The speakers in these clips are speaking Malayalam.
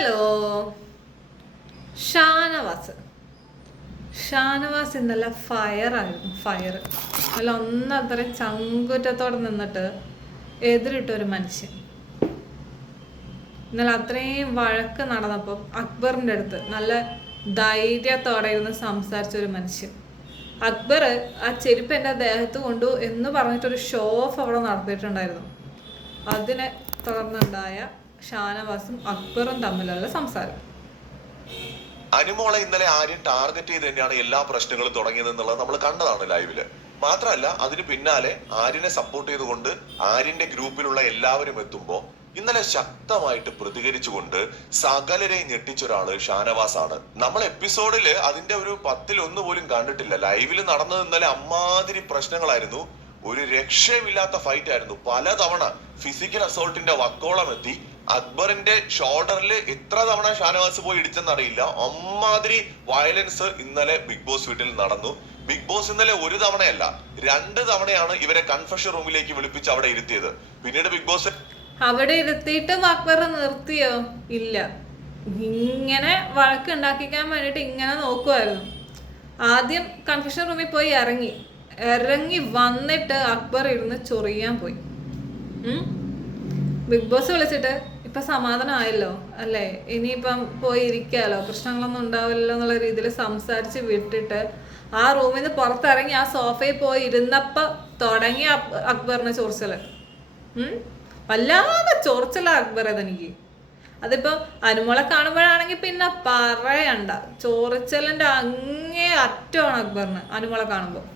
ഹലോ. ഷാനവാസ് ഷാനവാസ് ഇന്നലെ ഫയറായിരുന്നു. നല്ല ഒന്നത്രയും ചങ്കുറ്റത്തോടെ നിന്നിട്ട് എതിരിട്ടൊരു മനുഷ്യൻ. ഇന്നലെ അത്രയും വഴക്ക് നടന്നപ്പോൾ അക്ബറിൻ്റെ അടുത്ത് നല്ല ധൈര്യത്തോടെ ഇരുന്ന് സംസാരിച്ചൊരു മനുഷ്യൻ. അക്ബർ ആ ചെരുപ്പ് എൻ്റെ ദേഹത്ത് കൊണ്ടു എന്ന് പറഞ്ഞിട്ടൊരു ഷോ ഓഫ് അവിടെ നടത്തിയിട്ടുണ്ടായിരുന്നു. അതിനെ തുടർന്നുണ്ടായ ഷാനവാസും അക്ബറും തമ്മിലുള്ള സംസാരം. അനുമോളെ ഇന്നലെ ആര്യൻ ടാർഗറ്റ് ചെയ്ത് തന്നെയാണ് എല്ലാ പ്രശ്നങ്ങളും തുടങ്ങിയത് എന്നുള്ളത് നമ്മൾ കണ്ടതാണ് ലൈവില്. മാത്രമല്ല അതിന് പിന്നാലെ ആര്യനെ സപ്പോർട്ട് ചെയ്തുകൊണ്ട് ആര്യന്റെ ഗ്രൂപ്പിലുള്ള എല്ലാവരും എത്തുമ്പോ ഇന്നലെ ശക്തമായിട്ട് പ്രതികരിച്ചുകൊണ്ട് സകലരെയും ഞെട്ടിച്ചൊരാള് ഷാനവാസ് ആണ്. നമ്മൾ എപ്പിസോഡില് അതിന്റെ ഒരു 10-1 പോലും കണ്ടിട്ടില്ല. ലൈവില് നടന്നത് ഇന്നലെ അമ്മാതിരി പ്രശ്നങ്ങളായിരുന്നു. ഒരു രക്ഷയില്ലാത്ത ഫൈറ്റ് ആയിരുന്നു. പലതവണ ഫിസിക്കൽ അസോൾട്ടിന്റെ വക്കോളം എത്തി. അക്ബറിന്റെ ഷോൾഡറിൽ എത്ര തവണ ഷാനവാസ് പോയി ഇടിച്ചെന്നറിയില്ല. അമ്മാതിരി വയലൻസ് ഇന്നലെ ബിഗ് ബോസ് വീട്ടിൽ നടന്നു. ബിഗ് ബോസ് ഇന്നലെ 1 തവണയല്ല 2 തവണയാണ് ഇവരെ കൺഫഷൻ റൂമിലേക്ക് വിളിപ്പിച്ച് അവിടെ ഇരുത്തിയത്. പിന്നീട് ബിഗ് ബോസ് അവിടെ ഇരുത്തിയിട്ടും അക്ബർ നിർത്തിയോ? ഇല്ല. ഇങ്ങനെ വഴക്ക് ഉണ്ടാക്കിക്കാൻ വേണ്ടിട്ട് ഇങ്ങനെ നോക്കുമായിരുന്നു. ആദ്യം കൺഫഷൻ റൂമിൽ പോയി ഇറങ്ങി വന്നിട്ട് അക്ബർ ഇരുന്ന് ചൊറിയാൻ പോയി. ബിഗ് ബോസ് വിളിച്ചിട്ട് ഇപ്പൊ സമാധാനമായല്ലോ അല്ലേ, ഇനിയിപ്പം പോയി ഇരിക്കാലോ, പ്രശ്നങ്ങളൊന്നും ഉണ്ടാവില്ലല്ലോ എന്നുള്ള രീതിയിൽ സംസാരിച്ച് വിട്ടിട്ട് ആ റൂമിൽ നിന്ന് പുറത്തിറങ്ങി ആ സോഫയിൽ പോയി ഇരുന്നപ്പോ തുടങ്ങി അക്ബറിനെ ചൊറിച്ചല്. വല്ലാതെ ചൊറിച്ചല അക്ബർ. അതെനിക്ക് അതിപ്പോ അനുമോളെ കാണുമ്പോഴാണെങ്കിൽ പിന്നെ പറയണ്ട, ചൊറിച്ചലിന്റെ അങ്ങേ അറ്റമാണ് അക്ബറിന്. അനുമോളെ കാണുമ്പോൾ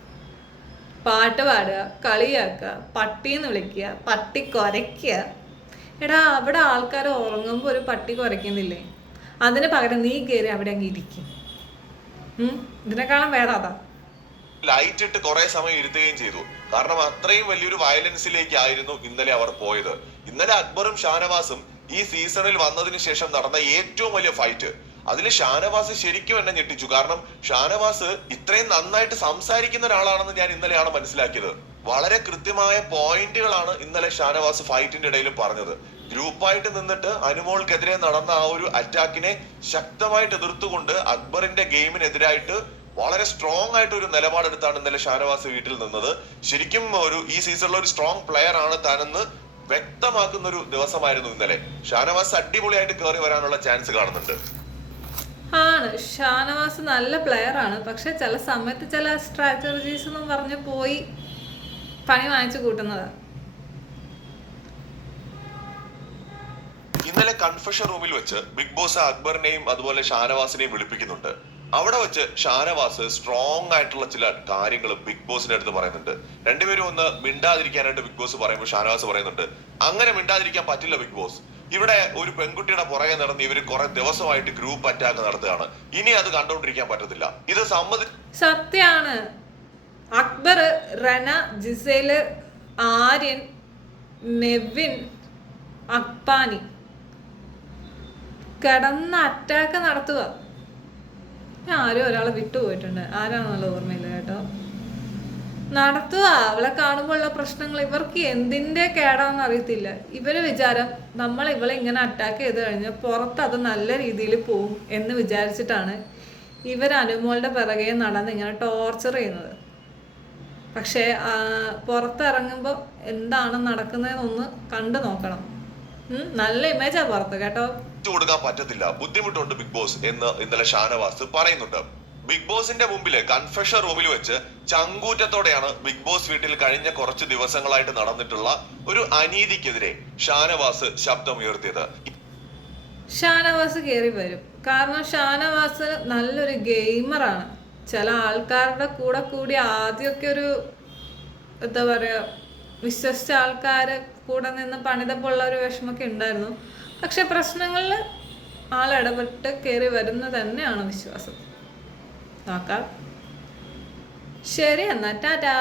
പാട്ട് പാടുക, കളിയാക്കുക, പട്ടീന്ന് വിളിക്കുക, പട്ടി കുരയ്ക്കുക. എടാ, അവിടെ ആൾക്കാർ ഉറങ്ങുമ്പോൾ ഒരു പട്ടി കുരയ്ക്കുന്നില്ലേ? അതിന് പകരം നീ കയറി അവിടെ അങ്ങ് ഇരിക്കും. ഇതിനെക്കാളും വേറെ അതാ. ലൈറ്റ് ഇട്ട് കുറെ സമയം ഇരുത്തുകയും ചെയ്തു. കാരണം അത്രയും വലിയൊരു വയലൻസിലേക്കായിരുന്നു ഇന്നലെ അവർ പോയത്. ഇന്നലെ അക്ബറും ഷാനവാസും ഈ സീസണിൽ വന്നതിന് ശേഷം നടന്ന ഏറ്റവും വലിയ ഫൈറ്റ്. അതിൽ ഷാനവാസ് ശരിക്കും എന്നെ ഞെട്ടിച്ചു. കാരണം ഷാനവാസ് ഇത്രയും നന്നായിട്ട് സംസാരിക്കുന്ന ഒരാളാണെന്ന് ഞാൻ ഇന്നലെയാണ് മനസ്സിലാക്കിയത്. വളരെ കൃത്യമായ പോയിന്റുകളാണ് ഇന്നലെ ഷാനവാസ് ഫൈറ്റിന്റെ ഇടയിലും പറഞ്ഞത്. ഗ്രൂപ്പായിട്ട് നിന്നിട്ട് അനുമോൾക്കെതിരെ നടന്ന ആ ഒരു അറ്റാക്കിനെ ശക്തമായിട്ട് എതിർത്തുകൊണ്ട് അക്ബറിന്റെ ഗെയിമിനെതിരായിട്ട് വളരെ സ്ട്രോങ് ആയിട്ട് ഒരു നിലപാടെടുത്താണ് ഇന്നലെ ഷാനവാസ് വീട്ടിൽ നിന്നത്. ശരിക്കും ഈ സീസണിലെ ഒരു സ്ട്രോങ് പ്ലെയർ ആണ് താനെന്ന് വ്യക്തമാക്കുന്ന ഒരു ദിവസമായിരുന്നു ഇന്നലെ. ഷാനവാസ് അടിപൊളിയായിട്ട് കയറി വരാനുള്ള ചാൻസ് കാണുന്നുണ്ട്. ആണ്, ഷാനവാസ് നല്ല പ്ലെയർ ആണ്. പക്ഷെ ചില സമയത്ത് ചില സ്ട്രാറ്റജീസ് എന്നും പറഞ്ഞ് പോയി പണി വാങ്ങിച്ചു കൂട്ടുന്നത്. ഇന്നലെ കൺഫഷൻ റൂമിൽ വെച്ച് ബിഗ് ബോസ് അക്ബറിനെയും അതുപോലെ ഷാനവാസിനെയും വിളിപ്പിക്കുന്നുണ്ട്. അവിടെ വെച്ച് ഷാനവാസ് സ്ട്രോങ് ആയിട്ടുള്ള ചില കാര്യങ്ങൾ ബിഗ് ബോസിന്റെ അടുത്ത് പറയുന്നുണ്ട്. രണ്ടുപേരും ഒന്ന് മിണ്ടാതിരിക്കാനായിട്ട് ബിഗ് ബോസ് പറയുമ്പോൾ ഷാനവാസ് പറയുന്നുണ്ട്, അങ്ങനെ മിണ്ടാതിരിക്കാൻ പറ്റില്ല ബിഗ് ബോസ്. ഇവിടെ ഒരു പെൺകുട്ടിയുടെ പുറകെ നടന്ന് ഇവര് കുറെ ദിവസമായിട്ട് ഗ്രൂപ്പ് അറ്റാക്ക് നടത്തുകയാണ്. ഇനി അത് കണ്ടോണ്ടിരിക്കാൻ പറ്റത്തില്ല. ഇത് സത്യാണ്. അക്ബർ, റന, ജിസേല്, ആര്യൻ, നെവിൻ, അക്പാനി കിടന്ന് അറ്റാക്ക് നടത്തുക. ആരും ഒരാളെ വിട്ടുപോയിട്ടുണ്ട്, ആരാണെന്നുള്ള ഓർമ്മയില്ല കേട്ടോ. നടത്തുക. അവളെ കാണുമ്പോൾ ഉള്ള പ്രശ്നങ്ങൾ ഇവർക്ക് എന്തിൻ്റെ കേടാന്ന് അറിയത്തില്ല. ഇവര് വിചാരം നമ്മൾ ഇവളെ ഇങ്ങനെ അറ്റാക്ക് ചെയ്ത് കഴിഞ്ഞാൽ പുറത്ത് അത് നല്ല രീതിയിൽ പോവും എന്ന് വിചാരിച്ചിട്ടാണ് ഇവർ അനുമോളുടെ പിറകെ നടന്ന് ഇങ്ങനെ ടോർച്ചർ ചെയ്യുന്നത്. പക്ഷേ പുറത്തിറങ്ങുമ്പോൾ എന്താണ് നടക്കുന്നതെന്നൊന്ന് കണ്ടു നോക്കണം. നല്ല ഇമേജാ പുറത്ത് കേട്ടോ. കൊടുക്കാൻ പറ്റത്തില്ല, ബുദ്ധിമുട്ടുണ്ട് ബിഗ് ബോസ് എന്ന് ഇന്നലെ ഷാനവാസ് പറയുന്നുണ്ട്. ബിഗ് ബോസിന്റെ മുമ്പില് കൺഫഷൻ റൂമിൽ വെച്ച് ചങ്കൂറ്റത്തോടെയാണ് ബിഗ് ബോസ് വീട്ടിൽ കഴിഞ്ഞ കുറച്ച് ദിവസങ്ങളായിട്ട് നടന്നിട്ടുള്ള ഒരു അനീതിക്കെതിരെ ഷാനവാസ് ശബ്ദമുയർത്തിയത്. ഷാനവാസ് കയറി വരും. കാരണം ഷാനവാസ് നല്ലൊരു ഗെയിമറാണ്. ചില ആൾക്കാരുടെ കൂടെ കൂടി ആദ്യമൊക്കെ ഒരു എന്താ പറയാ, വിശ്വസിച്ച ആൾക്കാര് കൂടെ നിന്ന് പണിതപ്പുള്ള ഒരു വിഷമൊക്കെ ഉണ്ടായിരുന്നു. പക്ഷെ പ്രശ്നങ്ങളിൽ ആളിടപെട്ട് കയറി വരുന്നത് തന്നെയാണ് വിശ്വാസം. നോക്കാം. ശരി എന്നാ, ടാറ്റാ.